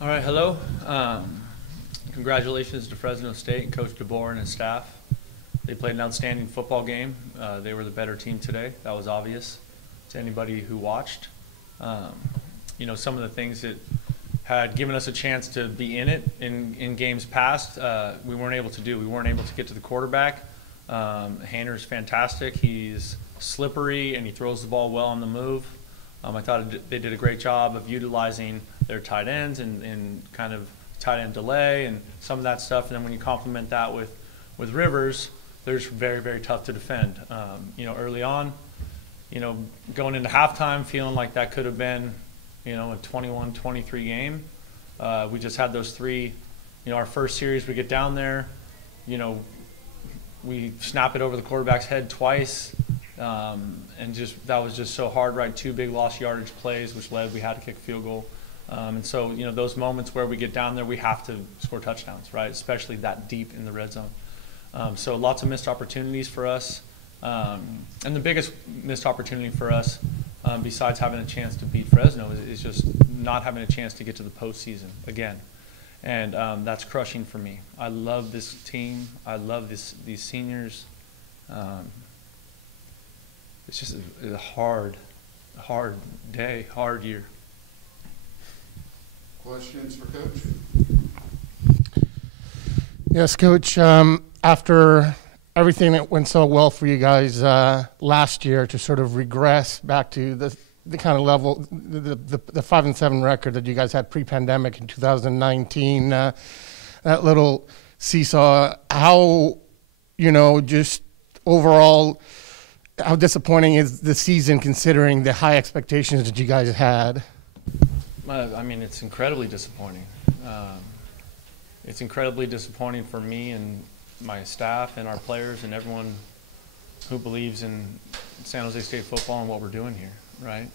All right, hello. Congratulations to Fresno State and Coach DeBoer and his staff. They played an outstanding football game. They were the better team today. That was obvious to anybody who watched. Some of the things that had given us a chance to be in it in games past, we weren't able to do. We weren't able to get to the quarterback. Haner's fantastic. He's slippery and he throws the ball well on the move. I thought they did a great job of utilizing their tight ends and kind of tight end delay and some of that stuff. And then when you complement that with Rivers, they're very, very tough to defend. Early on, going into halftime, feeling like that could have been, a 21-23 game. We just had those three, our first series, we get down there, we snap it over the quarterback's head twice. And that was just so hard, right? Two big lost yardage plays, which we had to kick a field goal. And so, those moments where we get down there, we have to score touchdowns, right? Especially that deep in the red zone. So lots of missed opportunities for us. And the biggest missed opportunity for us, besides having a chance to beat Fresno, is just not having a chance to get to the postseason again. And that's crushing for me. I love this team. I love these seniors. It's just a hard day, hard year. Questions for Coach? Yes, Coach. After everything that went so well for you guys last year, to sort of regress back to the kind of level, the 5-7 record that you guys had pre-pandemic in 2019, that little seesaw, how, just overall, how disappointing is the season considering the high expectations that you guys had? It's incredibly disappointing. It's incredibly disappointing for me and my staff and our players and everyone who believes in San Jose State football and what we're doing here, right?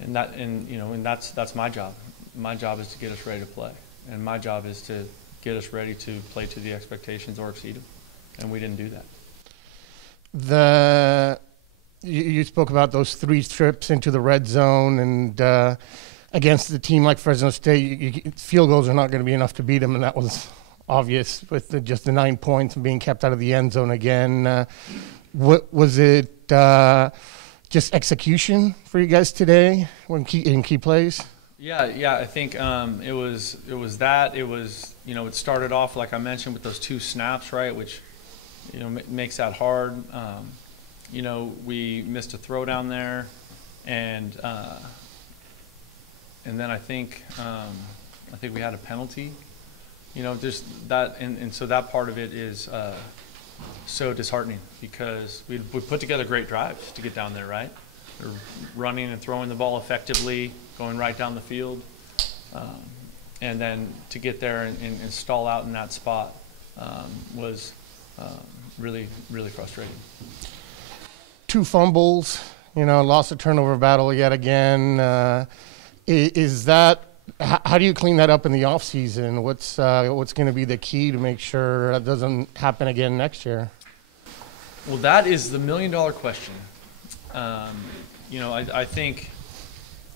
And that's my job. My job is to get us ready to play, and my job is to get us ready to play to the expectations or exceed them, and we didn't do that. You spoke about those 3 trips into the red zone, and against a team like Fresno State, field goals are not going to be enough to beat them, and that was obvious with just the 9 points and being kept out of the end zone again. What was it? Just execution for you guys today in key plays? Yeah. I think it was that. It was it started off like I mentioned with those 2 snaps, right, which makes that hard. We missed a throw down there, and then I think we had a penalty. Just that, and so that part of it is so disheartening because we put together great drives to get down there, right? We're running and throwing the ball effectively, going right down the field, and then to get there and stall out in that spot was really, really frustrating. 2 fumbles, lost a turnover battle yet again. Is that, how do you clean that up in the off season? What's going to be the key to make sure that doesn't happen again next year? Well, that is the $1 million question. I think,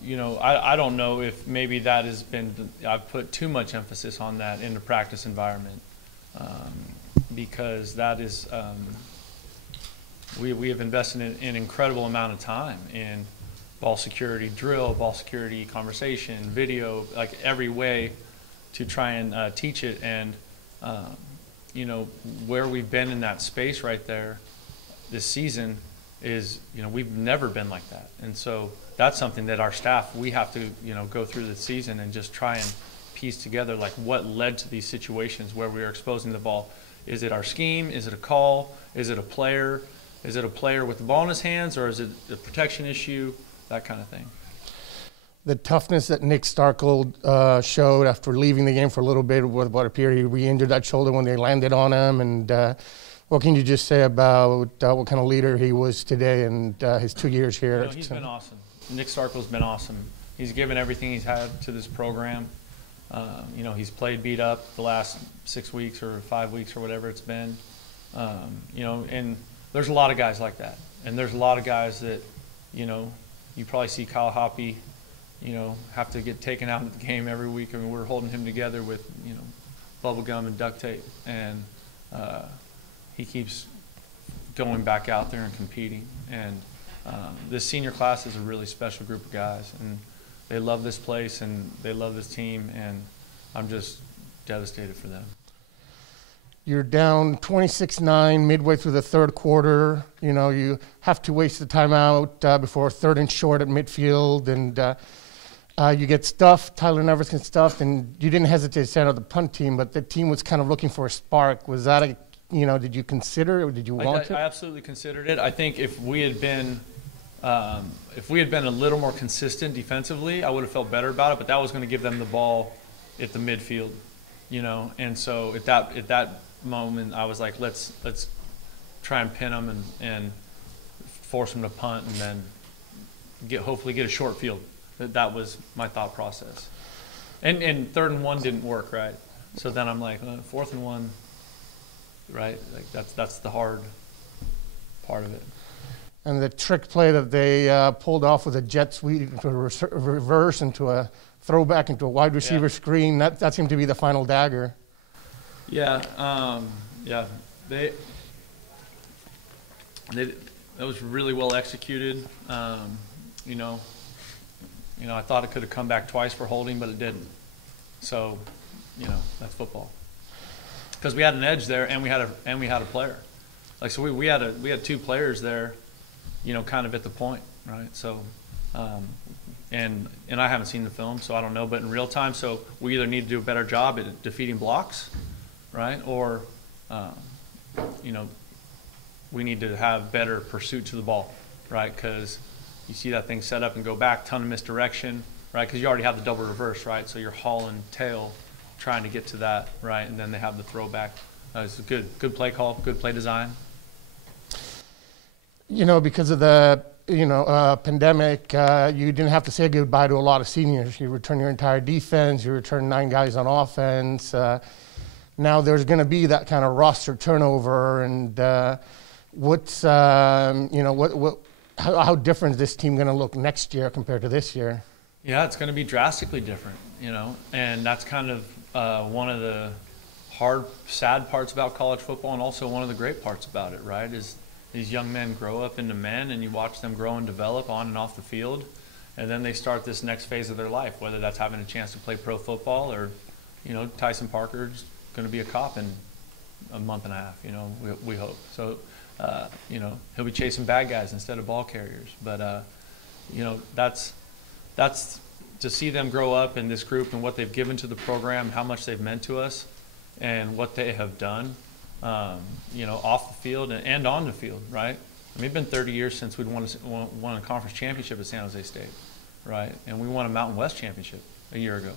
I don't know if maybe that has been, I've put too much emphasis on that in the practice environment, because that is, we have invested in an incredible amount of time in ball security drill, ball security conversation, video, like every way to try and teach it. And, where we've been in that space right there this season is, we've never been like that. And so that's something that our staff, we have to, go through the season and just try and piece together like what led to these situations where we are exposing the ball. Is it our scheme? Is it a call? Is it a player? Is it a player with the ball in his hands, or is it a protection issue? That kind of thing. The toughness that Nick Starkle showed after leaving the game for a little bit with what appeared he re-injured that shoulder when they landed on him, and what can you just say about what kind of leader he was today and his 2 years here? He's been awesome. Nick Starkle's been awesome. He's given everything he's had to this program. He's played beat up the last 6 weeks or 5 weeks or whatever it's been. And there's a lot of guys like that. And there's a lot of guys that, you probably see Kyle Hoppe, have to get taken out of the game every week. I mean, we're holding him together with, bubble gum and duct tape. And he keeps going back out there and competing. And this senior class is a really special group of guys. And they love this place and they love this team. And I'm just devastated for them. You're down 26-9 midway through the third quarter. You have to waste the timeout before third and short at midfield, and you get stuffed. Tyler Nevers gets stuffed, and you didn't hesitate to send out the punt team, but the team was kind of looking for a spark. Was that did you consider it, or did you want it? I absolutely considered it. I think if we had been a little more consistent defensively, I would have felt better about it. But that was going to give them the ball at the midfield, And so at that moment, I was like, let's try and pin them and force them to punt, and then hopefully get a short field. That was my thought process. And 3rd and 1 didn't work, right? So then I'm like, 4th and 1, right? Like that's the hard part of it. And the trick play that they pulled off with a jet sweep into a reverse, into a throwback, into a wide receiver screen, that seemed to be the final dagger. Yeah, that was really well executed. I thought it could have come back twice for holding, but it didn't. So, that's football. Because we had an edge there, and we had a player. Like, so we had 2 players there, kind of at the point, right? So, and I haven't seen the film, so I don't know. But in real time, so we either need to do a better job at defeating blocks, right? Or, we need to have better pursuit to the ball, right? Because you see that thing set up and go back, ton of misdirection, right? Because you already have the double reverse, right? So you're hauling tail, trying to get to that, right? And then they have the throwback. It's a good play call, good play design. Because of the pandemic, you didn't have to say goodbye to a lot of seniors. You returned your entire defense. You returned 9 guys on offense. Now there's going to be that kind of roster turnover, and how different is this team going to look next year compared to this year? Yeah, it's going to be drastically different, and that's kind of one of the hard, sad parts about college football, and also one of the great parts about it, right, is these young men grow up into men, and you watch them grow and develop on and off the field, and then they start this next phase of their life, whether that's having a chance to play pro football or, Tyson Parker's going to be a cop in a month and a half, we hope. So, he'll be chasing bad guys instead of ball carriers. But, that's to see them grow up in this group and what they've given to the program, how much they've meant to us, and what they have done, off the field and on the field, right? I mean, it's been 30 years since we'd won a conference championship at San Jose State, right? And we won a Mountain West championship a year ago.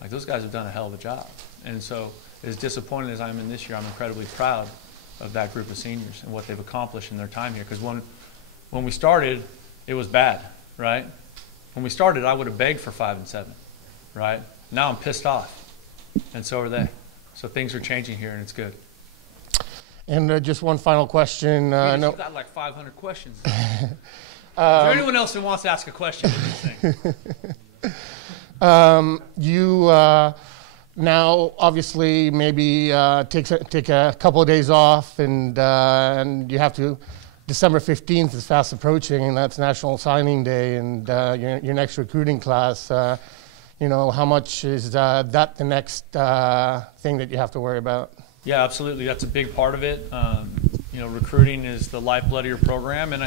Like, those guys have done a hell of a job. And so, as disappointed as I'm in this year, I'm incredibly proud of that group of seniors and what they've accomplished in their time here. Because when we started, it was bad, right? When we started, I would have begged for 5 and 7, right? Now I'm pissed off, and so are they. So things are changing here, and it's good. And just one final question. You've got like 500 questions. Is there anyone else who wants to ask a question with this thing? You now obviously maybe take a couple of days off, and you have to. December 15th is fast approaching, and that's National Signing Day, and your next recruiting class. How much is that the next thing that you have to worry about? Yeah, absolutely. That's a big part of it. Recruiting is the lifeblood of your program, and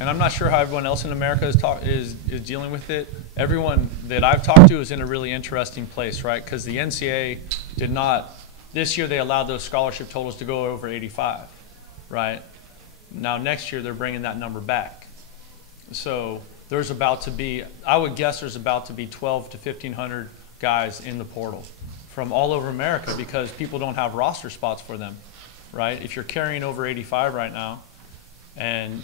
I'm not sure how everyone else in America is dealing with it. Everyone that I've talked to is in a really interesting place, right? Because the NCAA did not this year. They allowed those scholarship totals to go over 85, right? Now next year they're bringing that number back. So there's about to be, I would guess there's about to be 12 to 1,500 guys in the portal from all over America because people don't have roster spots for them, right? If you're carrying over 85 right now and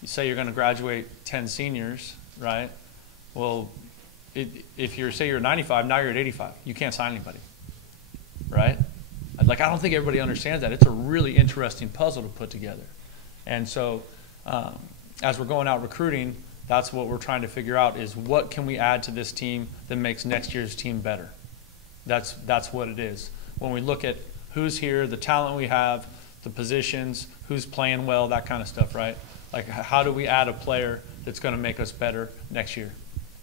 you say you're going to graduate 10 seniors, right? Well, if you're 95, now you're at 85. You can't sign anybody, right? Like, I don't think everybody understands that. It's a really interesting puzzle to put together. And so as we're going out recruiting, That's what we're trying to figure out, is what can we add to this team that makes next year's team better. That's what it is. When we look at who's here, the talent we have, the positions, who's playing well, that kind of stuff, right? Like, how do we add a player that's going to make us better next year?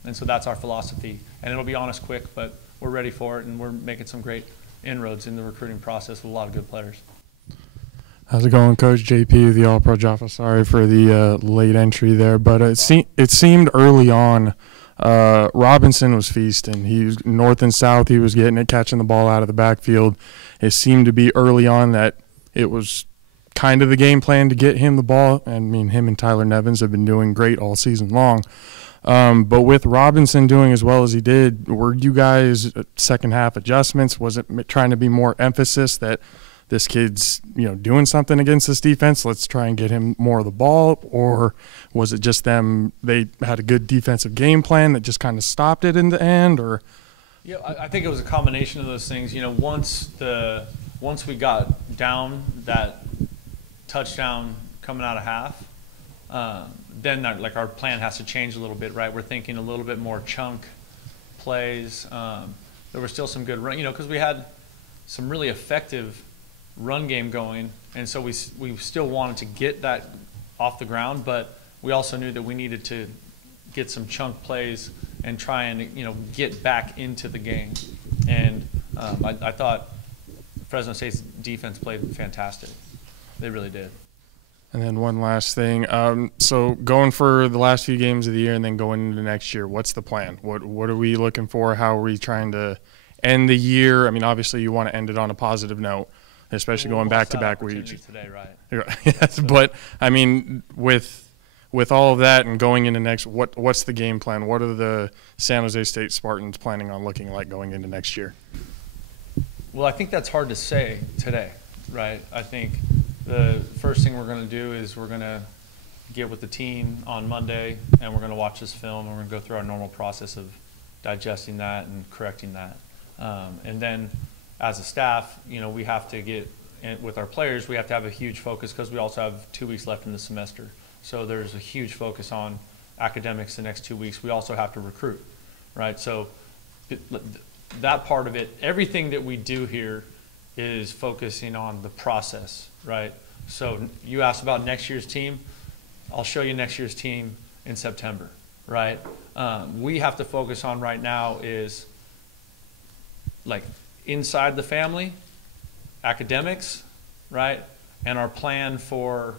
And so that's our philosophy. And it'll be honest quick, but we're ready for it, and we're making some great inroads in the recruiting process with a lot of good players. How's it going, Coach? JP, the All-Pro Jaffa. Sorry for the late entry there, but it seemed early on Robinson was feasting. He was north and south. He was getting it, catching the ball out of the backfield. It seemed to be early on that it was kind of the game plan to get him the ball. I mean, him and Tyler Nevins have been doing great all season long. But with Robinson doing as well as he did, were you guys second half adjustments? Was it trying to be more emphasis that this kid's, doing something against this defense, let's try and get him more of the ball? Or was it just they had a good defensive game plan that just kind of stopped it in the end? Or yeah, I think it was a combination of those things. Once we got down that touchdown coming out of half, then our plan has to change a little bit, right? We're thinking a little bit more chunk plays. There were still some good run, because we had some really effective run game going, and so we still wanted to get that off the ground, but we also knew that we needed to get some chunk plays and try and get back into the game. And I thought Fresno State's defense played fantastic. They really did. And then one last thing. So going for the last few games of the year and then going into next year, what's the plan? What are we looking for? How are we trying to end the year? I mean, obviously you want to end it on a positive note, especially going back-to-back weeks. Today, right? Yes, but I mean, with all of that and going into next, what's the game plan? What are the San Jose State Spartans planning on looking like going into next year? Well, I think that's hard to say today, right? I think the first thing we're going to do is we're going to get with the team on Monday, and we're going to watch this film, and we're going to go through our normal process of digesting that and correcting that. And then as a staff, we have to get, with our players, we have to have a huge focus because we also have 2 weeks left in the semester. So there's a huge focus on academics the next 2 weeks. We also have to recruit, right? So that part of it, everything that we do here is focusing on the process, right? So you asked about next year's team. I'll show you next year's team in September, right? We have to focus on right now is like inside the family, academics, right? And our plan for,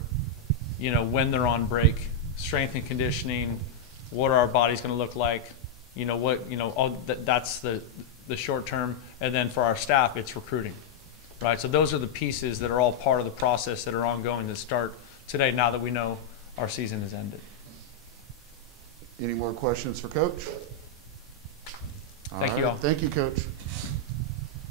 when they're on break, strength and conditioning, what are our bodies going to look like? That's the short term. And then for our staff, it's recruiting. Right, so those are the pieces that are all part of the process that are ongoing that start today, now that we know our season has ended. Any more questions for Coach? Thank you all. Thank you, Coach.